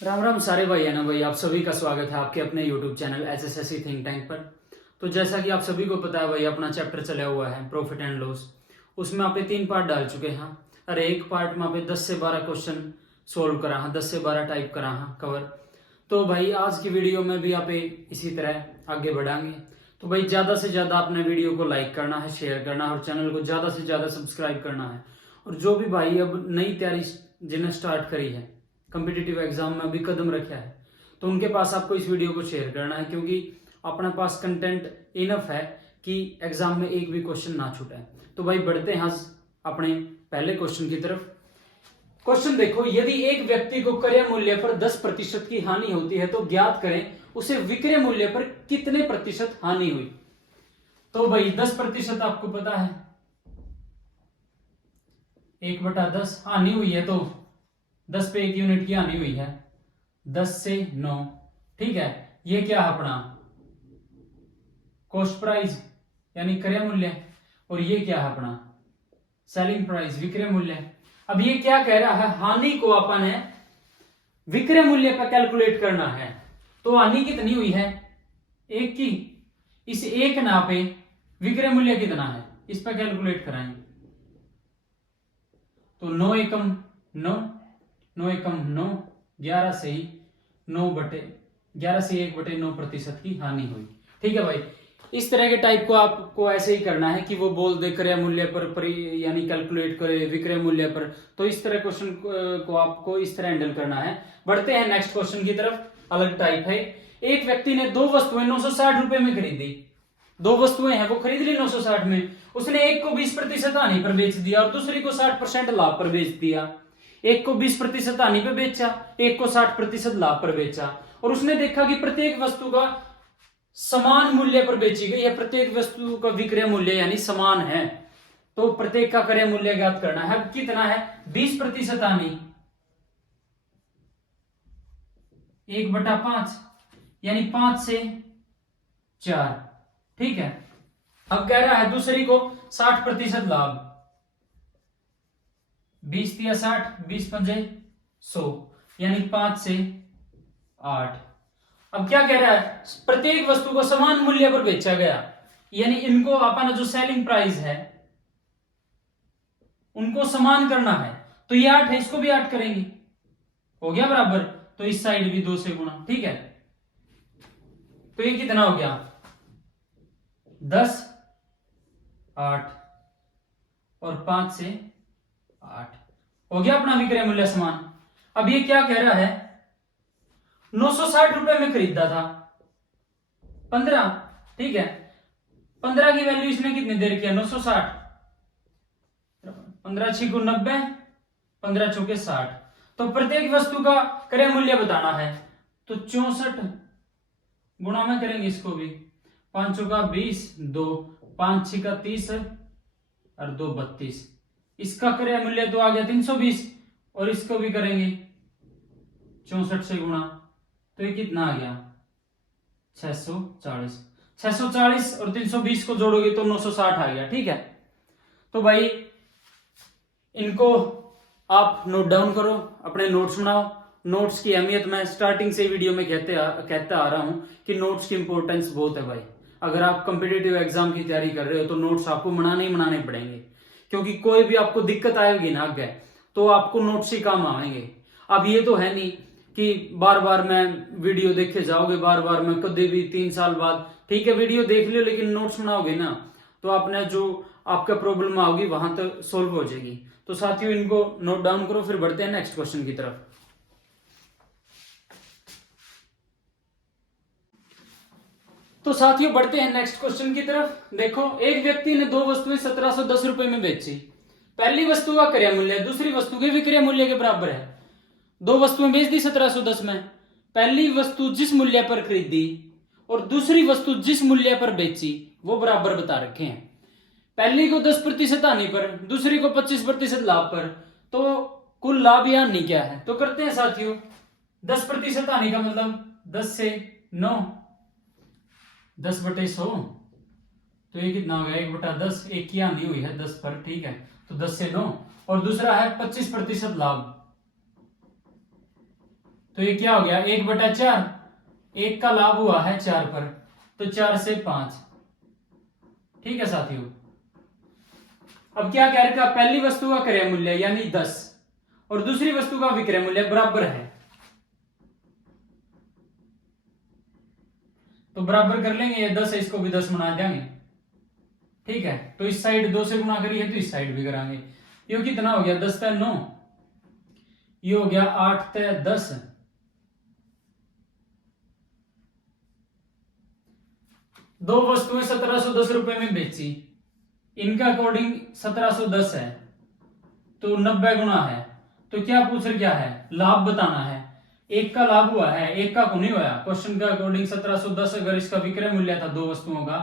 राम राम सारे भाई है ना भाई, आप सभी का स्वागत है आपके अपने YouTube channel SSC think tank पर। तो जैसा कि आप सभी को पता है भाई, अपना चैप्टर चला हुआ है प्रॉफिट एंड लॉस। उसमें आप 3 पार्ट डाल चुके हैं। अरे एक पार्ट में आप 10 से 12 क्वेश्चन सोल्व करा हाँ, 10 से 12 टाइप करा हाँ कवर। तो भाई आज की वीडियो में भी आप इसी तरह आगे बढ़ाएंगे। तो भाई ज़्यादा से ज़्यादा आपने वीडियो को लाइक करना है, शेयर करना है और चैनल को ज़्यादा से ज़्यादा सब्सक्राइब करना है। और जो भी भाई अब नई तैयारी जिन्हें स्टार्ट करी है, कॉम्पिटिटिव एग्जाम में अभी कदम रखा है, तो उनके पास आपको इस वीडियो को शेयर करना है, क्योंकि अपने पास कंटेंट इनफ है कि एग्जाम में एक भी क्वेश्चन ना छूटे। तो भाई बढ़ते हैं आज अपने पहले क्वेश्चन की तरफ। क्वेश्चन देखो, यदि एक व्यक्ति को क्रय मूल्य पर 10% की हानि होती है तो ज्ञात करें उसे विक्रय मूल्य पर कितने प्रतिशत हानि हुई। तो भाई 10% आपको पता है 1/10 हानि हुई है, तो 10 पे 1 यूनिट की हानि हुई है, 10 से 9। ठीक है, ये क्या है अपना कॉस्ट प्राइस यानी क्रय मूल्य, और ये क्या है अपना सेलिंग प्राइस विक्रय मूल्य। अब ये क्या कह रहा है, हानि को अपन है विक्रय मूल्य पर कैलकुलेट करना है। तो हानि कितनी हुई है, 1 की। इस 1 ना पे विक्रय मूल्य कितना है, इस पर कैलकुलेट कराएं। तो 9 एकम 9, 9 एकम 9, 11 से 1/9% की हानि हुई। ठीक है भाई, इस तरह के टाइप को आपको ऐसे ही करना है कि वो बोल दे क्रय मूल्य पर यानी कैलकुलेट करे विक्रय मूल्य पर। तो इस तरह क्वेश्चन को आपको इस तरह हैंडल करना है। बढ़ते हैं नेक्स्ट क्वेश्चन की तरफ। अलग टाइप है, एक व्यक्ति ने 2 वस्तुएं 960 रुपए में खरीदी। 2 वस्तुएं हैं वो खरीद ली 960 में। उसने एक को 20% हानि पर बेच दिया और दूसरी को 60% लाभ पर बेच दिया। एक को 20% हानि पर बेचा, एक को 60% लाभ पर बेचा। और उसने देखा कि प्रत्येक वस्तु का समान मूल्य पर बेची गई है, प्रत्येक वस्तु का विक्रय मूल्य यानी समान है। तो प्रत्येक का क्रय मूल्य ज्ञात करना है। कितना है, 20% हानि 1/5 यानी 5 से 4। ठीक है, अब कह रहा है दूसरी को 60% लाभ, 20 या 60, 20 पंजे 100 यानी 5 से 8। अब क्या कह रहा है, प्रत्येक वस्तु को समान मूल्य पर बेचा गया, यानी इनको अपना जो सेलिंग प्राइस है उनको समान करना है। तो ये 8 है, इसको भी 8 करेंगे, हो गया बराबर। तो इस साइड भी 2 से गुणा। ठीक है, तो ये कितना हो गया 10, 8 और 5 से 8 हो गया अपना विक्रय मूल्य समान। अब ये क्या कह रहा है, 960 रुपए में खरीदा था 15। ठीक है, 15 की वैल्यू इसने कितनी दे रखी है 960, 15 6 को 90, 15 चौके 60। तो प्रत्येक वस्तु का क्रय मूल्य बताना है, तो 64 गुणा में करेंगे इसको भी, 5 का 20, 2 5 6 का 30 और 2 32। इसका क्रय मूल्य तो आ गया 320 और इसको भी करेंगे 64 से गुणा, तो ये कितना आ गया 640। 640 और 320 को जोड़ोगे तो 960 आ गया। ठीक है, तो भाई इनको आप नोट डाउन करो, अपने नोट्स बनाओ। नोट्स की अहमियत मैं स्टार्टिंग से वीडियो में कहता आ रहा हूं कि नोट्स की इंपॉर्टेंस बहुत है भाई। अगर आप कॉम्पिटिटिव एग्जाम की तैयारी कर रहे हो तो नोट्स आपको बनाने पड़ेंगे, क्योंकि कोई भी आपको दिक्कत आएगी ना आगे तो आपको नोट्स ही काम आएंगे। अब ये तो है नहीं कि बार बार मैं वीडियो देखे जाओगे, बार बार मैं कभी भी 3 साल बाद, ठीक है वीडियो देख लियो लेकिन नोट्स बनाओगे ना तो आपने जो आपका प्रॉब्लम आओगी वहां तक सोल्व हो जाएगी। तो साथियों इनको नोट डाउन करो, फिर बढ़ते हैं नेक्स्ट क्वेश्चन की तरफ। तो साथियों बढ़ते हैं नेक्स्ट क्वेश्चन की तरफ। देखो, एक व्यक्ति ने 2 वस्तुएं 1710 रुपए में बेची। पहली वस्तु का क्रय मूल्य दूसरी वस्तु के विक्रय मूल्य के बराबर है। 2 वस्तुएं बेच दी 1710 में। पहली वस्तु जिस मूल्य पर खरीदी और दूसरी वस्तु जिस मूल्य पर बेची वो बराबर बता रखे हैं। पहली को 10% हानि पर, दूसरी को 25% लाभ पर। तो कुल लाभ या हानि क्या है, तो करते हैं साथियों। 10% हानि का मतलब 10 से 9, 10/100, तो ये कितना हो गया 1/10। एक की हानि हुई है 10 पर। ठीक है, तो 10 से 9। और दूसरा है 25% लाभ, तो ये क्या हो गया 1/4, 1 का लाभ हुआ है 4 पर, तो 4 से 5। ठीक है साथियों, अब क्या कह रखा, पहली वस्तु का क्रय मूल्य यानी 10 और दूसरी वस्तु का विक्रय मूल्य बराबर है, तो बराबर कर लेंगे, ये 10 है इसको भी 10 बना देंगे। ठीक है, तो इस साइड 2 से गुणा करिए तो इस साइड भी कराएंगे। ये कितना हो गया 10 × 9, ये हो गया 8 × 10। दो वस्तुएं 1710 रुपए में बेची, इनका अकॉर्डिंग 1710 है, तो 90 गुना है। तो क्या पूछ रहा, क्या है लाभ बताना है, एक का लाभ हुआ है, एक का को नहीं हुआ। क्वेश्चन का अकॉर्डिंग 1710, अगर इसका विक्रय मूल्य था 2 वस्तुओं का,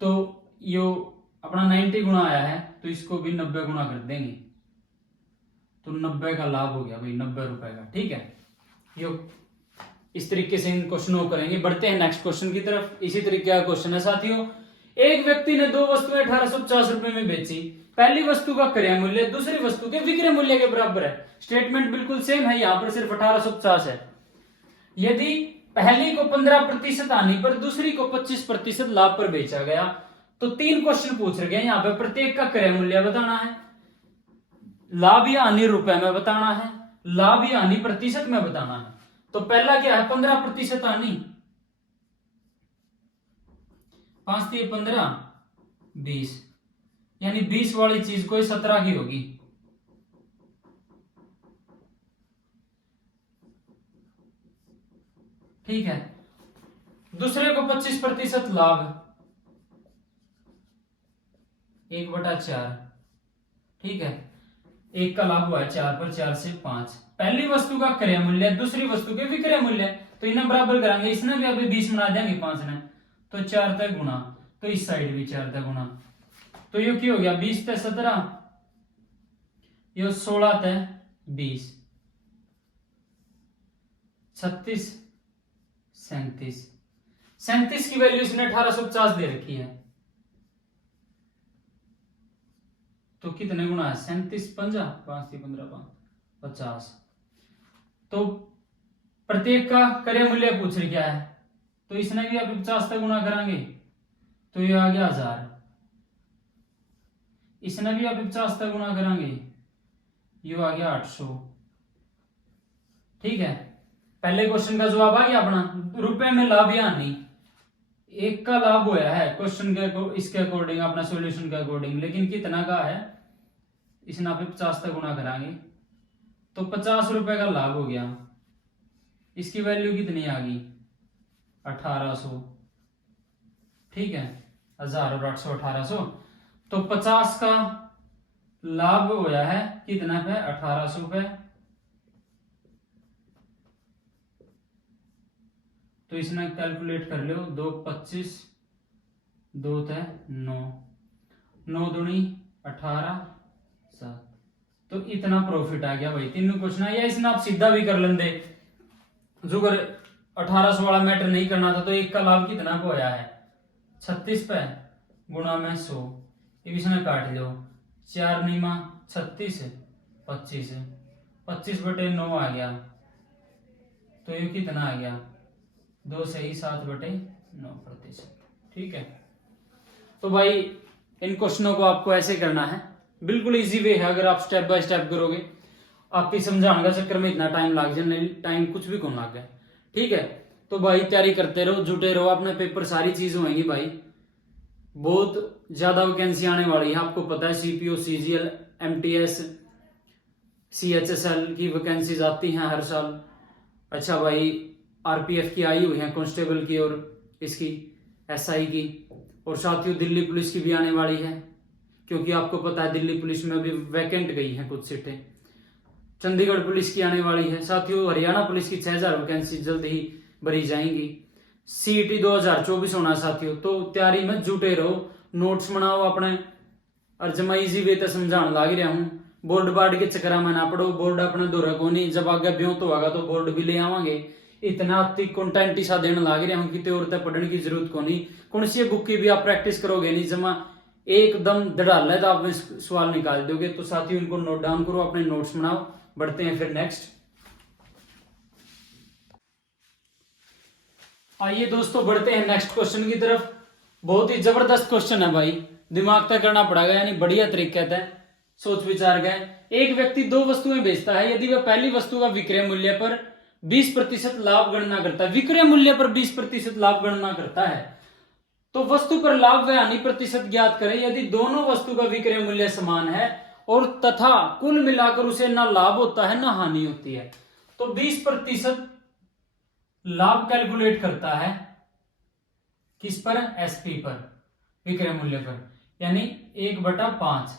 तो यो अपना 90 गुना आया है, तो इसको भी 90 गुना कर देंगे, तो 90 का लाभ हो गया भाई 90 रुपए का। ठीक है, यो इस तरीके से इन क्वेश्चनों को करेंगे। बढ़ते हैं नेक्स्ट क्वेश्चन की तरफ। इसी तरीके का क्वेश्चन है साथियों, एक व्यक्ति ने 2 वस्तुएं 1850 रुपए में बेची, पहली वस्तु का क्रय मूल्य दूसरी वस्तु के विक्रय मूल्य के बराबर है। स्टेटमेंट बिल्कुल सेम है, यहां पर सिर्फ 1850 है। यदि पहली को 15% हानि पर दूसरी को 25% लाभ पर बेचा गया, तो 3 क्वेश्चन पूछ रहे हैं यहाँ पे। प्रत्येक का क्रय मूल्य बताना है, लाभ या हानि रुपए में बताना है, लाभ या हानि प्रतिशत में बताना है। तो पहला क्या है 15% हानि, 5 × 15 20, यानी 20 वाली चीज कोई 17 की होगी। ठीक है, दूसरे को 25% लाभ, 1/4। ठीक है, एक का लाभ हुआ है 4 पर, 4 से 5। पहली वस्तु का क्रय मूल्य दूसरी वस्तु के विक्रय मूल्य, तो इन्हें बराबर कराएंगे। इसने भी अभी 20 बना देंगे 5 ने, तो 4 तक गुना, तो इस साइड भी 4 तक गुना, तो ये क्या हो गया 20 × 17, ये 16 × 20, 36 37। 37 की वैल्यू इसने 1850 दे रखी है, तो कितने गुना है 37 × 5 5 × 15 50। तो प्रत्येक का क्रय मूल्य पूछ रही क्या है, तो इसने भी अभी 50 तक गुना कराएंगे, तो ये आ गया 1000। इसने भी अभी 50 तक गुना कराएंगे, ये आ गया 800। ठीक है, पहले क्वेश्चन का जवाब आ गया अपना। रुपए में लाभ या हानि, एक का लाभ हुआ है क्वेश्चन के इसके अकॉर्डिंग, अपना सॉल्यूशन के अकॉर्डिंग, लेकिन कितना का है, इसने आप 50 तक गुना कराएंगे, तो 50 रुपए का लाभ हो गया। इसकी वैल्यू कितनी आ गई 1800। ठीक है, 1000 और 800 1800, तो 50 का लाभ होया है कितना पे 1800 पे, तो इसने कैलकुलेट कर लो, 2 25 2 9 9 दूनी 18 7, तो इतना प्रॉफिट आ गया भाई। तीनों क्वेश्चन है, या इसने आप सीधा भी कर लेंगे, जो अगर 1800 वाला मैटर नहीं करना था, तो एक का लाभ कितना को आया है 36 पे गुणा में 100, ये इसने काट लो, 4 नीमा 36 25 25/9 आ गया, तो ये कितना आ गया 2 सही 7/9%। ठीक है, तो भाई इन क्वेश्चनों को आपको ऐसे करना है, बिल्कुल इजी वे है। अगर आप स्टेप बाय स्टेप करोगे, आपकी समझाने का चक्कर में इतना टाइम लग जाए, नहीं टाइम कुछ भी कौन लग गया। ठीक है, तो भाई तैयारी करते रहो, जुटे रहो, अपने पेपर सारी चीज होंगी भाई। बहुत ज्यादा वैकेंसी आने वाली है, आपको पता है। सीपीओ, सीजीएल, एमटीएस, सीएचएसएल की वैकेंसीज आती हैं हर साल। अच्छा भाई, आरपीएफ की आई हुई है, कांस्टेबल की और इसकी एसआई की, और साथियों दिल्ली पुलिस की भी आने वाली है, क्योंकि आपको पता है दिल्ली पुलिस में अभी वैकेंट गई है कुछ सीटें। चंडीगढ़ पुलिस की आने वाली है साथियों। हरियाणा पुलिस की 6000 वैकेंसी जल्द ही भरी जाएंगी। सीईटी 2024 होना साथियों, तो तैयारी में जुटे रहो, नोट्स बनाओ अपने, और जमा इजी वे तो समझाने लग रहा हूँ। बोर्ड बार्ड के चक्कर में ना पढ़ो, बोर्ड अपने दोहरा को नहीं, जब आगे ब्यों तो होगा तो बोर्ड भी ले आवांगे। इतना कंटेंट ही सा देने लग रहा हूँ कि और पढ़ने की जरूरत को नहीं। कौन सी बुक की भी आप प्रैक्टिस करोगे नहीं, जमा एकदम धड़ाला तो आप सवाल निकाल दोगे। तो साथियों इनको नोट डाउन करो, अपने नोट्स बनाओ। बढ़ते हैं फिर नेक्स्ट। आइए दोस्तों बढ़ते हैं नेक्स्ट क्वेश्चन की तरफ। बहुत ही जबरदस्त क्वेश्चन है भाई, दिमाग तय करना पड़ेगा, यानी बढ़िया तरीके से सोच विचार गए। एक व्यक्ति दो वस्तुएं बेचता है, यदि वह पहली वस्तु का विक्रय मूल्य पर 20% लाभ गणना करता है, विक्रय मूल्य पर 20% लाभ गणना करता है, तो वस्तु पर लाभ व हानि प्रतिशत ज्ञात करें यदि दोनों वस्तु का विक्रय मूल्य समान है और तथा कुल मिलाकर उसे ना लाभ होता है ना हानि होती है। तो 20% लाभ कैलकुलेट करता है किस पर, एसपी पर, विक्रय मूल्य पर, यानी 1/5।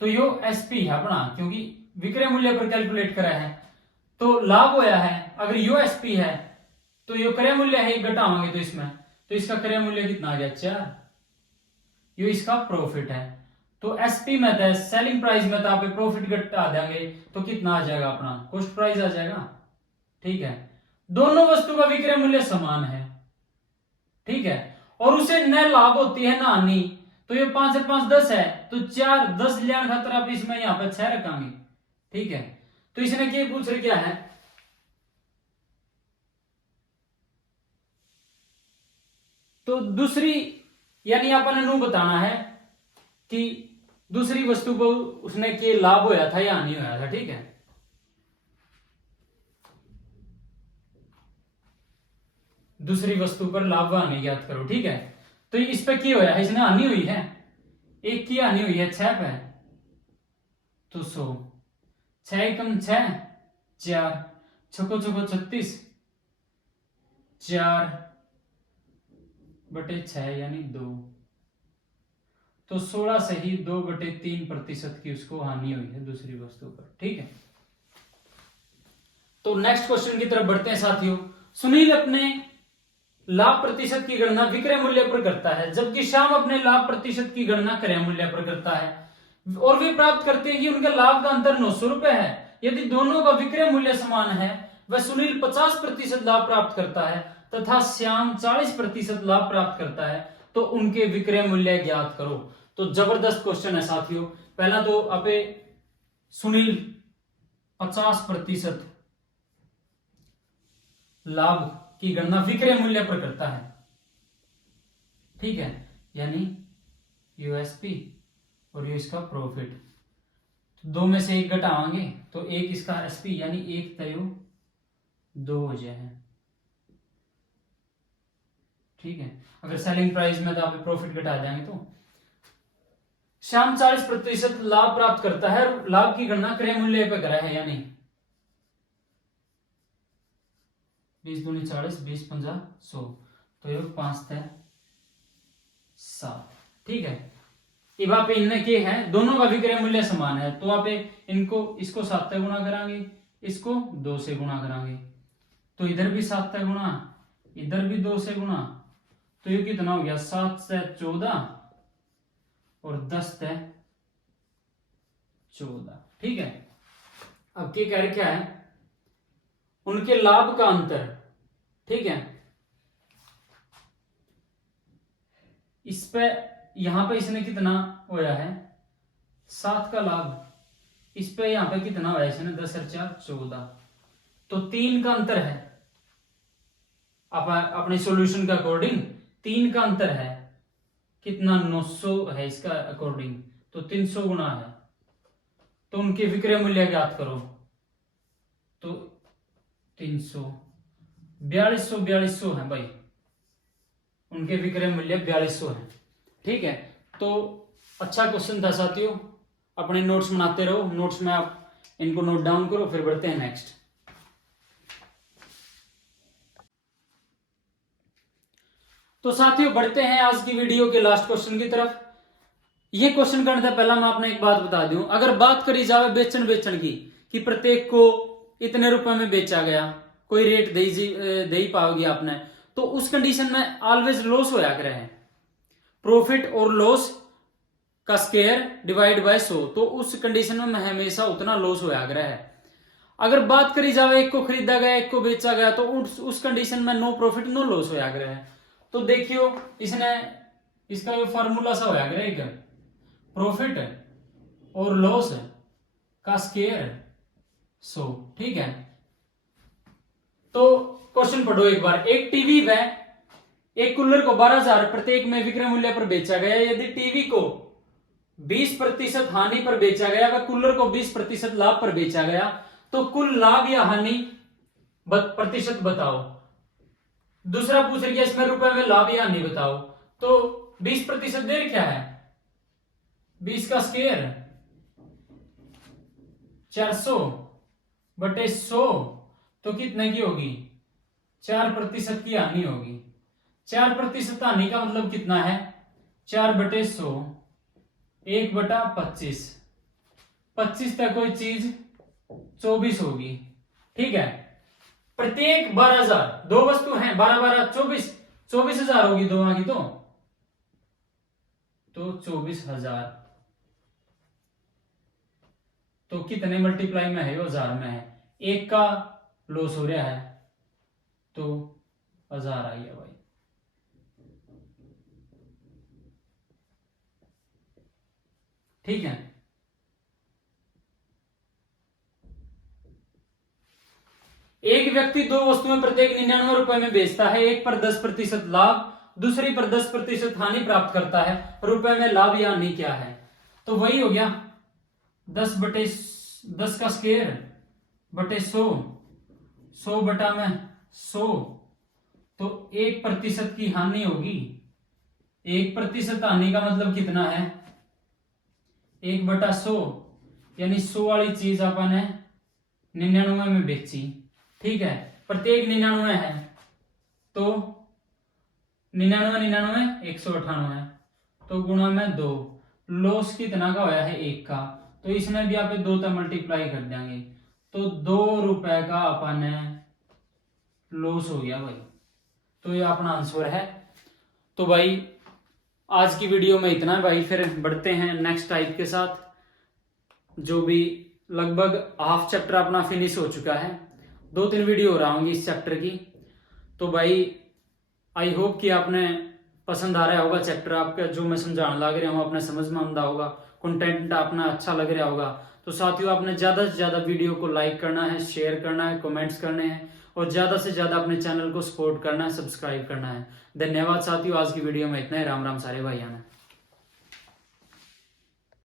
तो यो एसपी है अपना, क्योंकि विक्रय मूल्य पर कैलकुलेट करा है तो लाभ होया है। अगर यो एसपी है तो यो क्रय मूल्य है, घटाओगे तो इसमें, तो इसका क्रय मूल्य कितना आ गया 4, यो इसका प्रॉफिट है। तो एसपी में था सेलिंग प्राइस में था, आप प्रॉफिट घटा देंगे तो कितना आ जाएगा अपना, कॉस्ट प्राइस आ जाएगा। ठीक है, दोनों वस्तु का विक्रय मूल्य समान है, ठीक है, और उसे न लाभ होती है ना हानि, तो ये 5 से 5 10 है, तो 4 10 लेने खातर आप इसमें यहाँ पे 6 रखेंगे। ठीक है, तो इसने क्या पूछ रहे क्या है, तो दूसरी, यानी अपन ने बताना है कि दूसरी वस्तु को उसने के लाभ होया था या हानि होया था। ठीक है, दूसरी वस्तु पर लाभ व हानि ज्ञात करो। ठीक है, तो इस पे क्या होया है, इसने हानि हुई है, एक की हानि हुई है 6 पे, तो 100, 6 कम 6 4, छको छको 36, 4/6 यानी 2, तो 16 से ही 2/3% की उसको हानि हुई है दूसरी वस्तु पर। ठीक है, तो नेक्स्ट क्वेश्चन की तरफ बढ़ते हैं साथियों। सुनील अपने लाभ प्रतिशत की गणना विक्रय मूल्य पर करता है, जबकि श्याम अपने लाभ प्रतिशत की गणना क्रय मूल्य पर करता है, और वे प्राप्त करते हैं कि उनका लाभ का अंतर 900 रुपए है। यदि दोनों का विक्रय मूल्य समान है, वह सुनील 50% लाभ प्राप्त करता है तथा श्याम 40% लाभ प्राप्त करता है, तो उनके विक्रय मूल्य ज्ञात करो। तो जबरदस्त क्वेश्चन है साथियों। पहला तो आपे सुनील 50% लाभ की गणना विक्रय मूल्य पर करता है, ठीक है, यानी यूएसपी और ये इसका प्रॉफिट, तो दो में से एक घटावांगे तो एक इसका एसपी, यानी एक तय 2 हो जाए। ठीक है, अगर सेलिंग प्राइस में तो आप प्रॉफिट घटा देंगे तो श्याम 40% लाभ प्राप्त करता है, लाभ की गणना क्रय मूल्य पर करा है, यानी 20 दूनी 40, 20 पंजा 100, तो ये 5 तय 7। ठीक है, अब आप इनने के हैं दोनों का विक्रय मूल्य समान है, तो आप इनको इसको 7 से गुणा करांगे, इसको 2 से गुणा करांगे, तो इधर भी 7 से गुणा, इधर भी 2 से गुणा, तो ये कितना हो गया 7 से 14 और 10 से 14। ठीक है, अब क्या कह रहे क्या है, उनके लाभ का अंतर। ठीक है, इस पे यहां पे इसने कितना होया है 7 का लाभ, इस पे यहां पे कितना होया इसने 10 और 4 14, तो 3 का अंतर है। अपने सॉल्यूशन के अकॉर्डिंग 3 का अंतर है, कितना 900 है इसका अकॉर्डिंग, तो 300 गुना है, तो उनके विक्रय मूल्य ज्ञात करो, तो 300 4200 है भाई, उनके विक्रय मूल्य 4200 है। ठीक है, तो अच्छा क्वेश्चन था साथियों, अपने नोट्स बनाते रहो, नोट्स में आप इनको नोट डाउन करो, फिर बढ़ते हैं नेक्स्ट। तो साथियों बढ़ते हैं आज की वीडियो के लास्ट क्वेश्चन की तरफ। ये क्वेश्चन करने से पहला मैं आपने एक बात बता दूं, अगर बात करी जाए बेचन की कि प्रत्येक को इतने रुपए में बेचा गया, कोई रेट दे ही पाओगे आपने, तो उस कंडीशन में ऑलवेज लॉस होया करे है, प्रॉफिट और लॉस का स्क्वायर डिवाइड बाय 100, तो उस कंडीशन में हमेशा उतना लॉस होया करे है। अगर बात करी जाए एक को खरीदा गया एक को बेचा गया, तो उस कंडीशन में नो प्रॉफिट नो लॉस होया करे है। तो देखियो इसने इसका जो फॉर्मूला सा होया करे, प्रॉफिट और लॉस का स्क्वायर 100। ठीक है, तो क्वेश्चन पढ़ो एक बार। एक टीवी व एक कूलर को 12,000 प्रत्येक में विक्रय मूल्य पर बेचा गया। यदि टीवी को 20% हानि पर बेचा गया व कूलर को 20% लाभ पर बेचा गया तो कुल लाभ या हानि प्रतिशत बताओ। दूसरा पूछ रही है इसमें रुपए में लाभ या हानि बताओ। तो 20% देर क्या है, 20 का स्क्वायर 400 बटे 100 तो कितने की होगी, 4% की हानि होगी। 4% हानि का मतलब कितना है, 4/100 1/25, 25 तक कोई चीज 24 होगी। ठीक है, प्रत्येक 12,000, दो वस्तु हैं, 12 24, 24,000 होगी दोनों की। तो 24,000 तो कितने मल्टीप्लाई में है, वो 1000 में है। एक का लॉस हो रहा है तो 1000 आई है भाई। ठीक है, एक व्यक्ति दो वस्तुएं प्रत्येक 99 रुपए में बेचता है। एक पर 10% लाभ, दूसरी पर 10% हानि प्राप्त करता है। रुपए में लाभ या हानि क्या है, तो वही हो गया 10 का स्क्वायर बटे 100, 100 बटा में 100 तो 1% की हानि होगी। 1% हानि का मतलब कितना है, 1/100 यानी 100 वाली चीज अपन ने 99 में बेची। ठीक है, प्रत्येक 99 है तो 99 198 तो गुणा में 2, लॉस कितना का होया है, 1 का। तो इसमें भी आप 2 तक मल्टीप्लाई कर देंगे तो 2 रुपए का अपन ने लॉस हो गया भाई। तो ये अपना आंसर है। तो भाई आज की वीडियो में इतना भाई, फिर बढ़ते हैं नेक्स्ट टाइप के साथ, जो भी लगभग हाफ चैप्टर अपना फिनिश हो चुका है। 2-3 वीडियो हो रहा होंगी इस चैप्टर की। तो भाई आई होप कि आपने पसंद आ रहा होगा चैप्टर, आपका जो मैं समझाने लग रहा हूँ अपने समझ में आंदा होगा, कंटेंट अपना अच्छा लग रहा होगा। तो साथियों आपने ज्यादा से ज्यादा वीडियो को लाइक करना है, शेयर करना है, कमेंट्स करने हैं और ज्यादा से ज्यादा अपने चैनल को सपोर्ट करना है, सब्सक्राइब करना है। धन्यवाद साथियों, आज की वीडियो में इतना ही। राम राम सारे भाइयों ने।